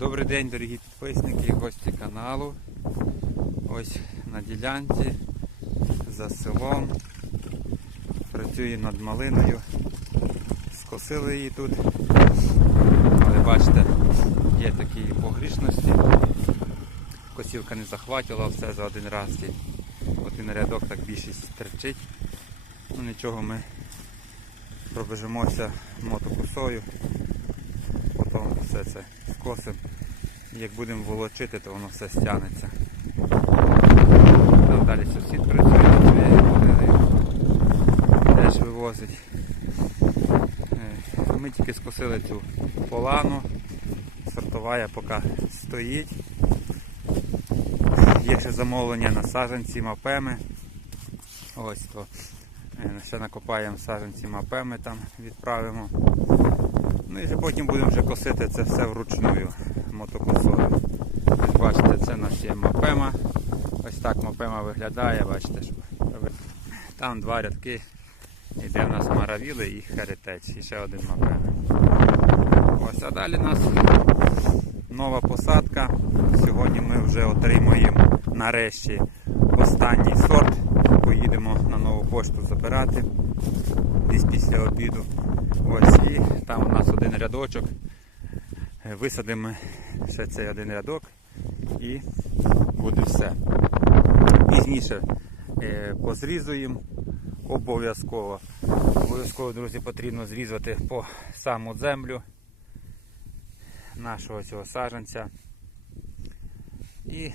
Добрий день, дорогі підписники і гості каналу. Ось на ділянці за селом. Працюю над малиною. Скосили її тут. Але бачите, є такі погрішності. Косівка не захватила все за один раз. І один рядок так більшість терчить. Ну нічого, ми пробежимося мотокосою. Все це скосимо. Як будемо волочити, то воно все стягнеться. Там далі сусід працює. Теж вивозить. Е, Ми тільки скосили цю полану. Сортова поки стоїть. Є ще замовлення на саджанці мапеми. Ось то. Е, Ще накопаємо саджанці мапеми, там відправимо. Ну і потім будемо вже косити це все вручную мотокосою. Бачите, це у нас є мапема. Ось так мапема виглядає, бачите, що там два рядки. Іде в нас маравіли і херетець, і ще один мапема. Ось, а далі у нас нова посадка. Сьогодні ми вже отримуємо нарешті останній сорт. Поїдемо на нову пошту забирати десь після обіду. Ось і там у нас один рядочок. Висадимо ще цей один рядок і буде все. Пізніше е, позрізуємо обов'язково. Обов'язково, друзі, потрібно зрізати по саму землю нашого цього саджанця. І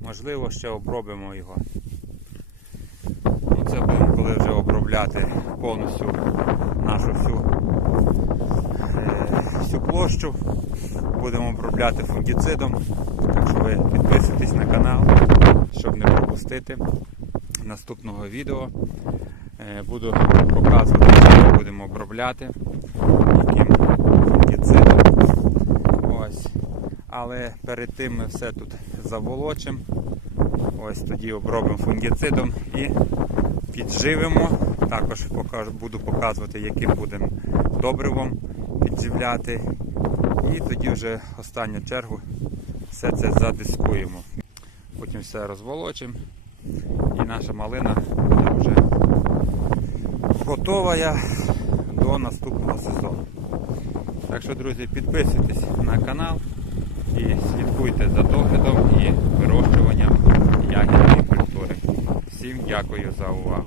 можливо ще обробимо його. Ну, це будемо коли вже обробляти повністю нашу всю, всю площу. Будемо обробляти фунгіцидом. Так що ви підписуйтесь на канал, щоб не пропустити наступного відео. Е, Буду показувати, що будемо обробляти, яким фунгіцидом. Ось. Але перед тим ми все тут заволочимо. Ось тоді обробимо фунгіцидом і підживимо. Також буду показувати, яким будемо добривом підживляти. І тоді вже останню чергу все це задискуємо. Потім все розволочимо. І наша малина буде вже готова до наступного сезону. Так що, друзі, підписуйтесь на канал і слідкуйте за доглядом і вирощуванням ягідної культури. Всім дякую за увагу.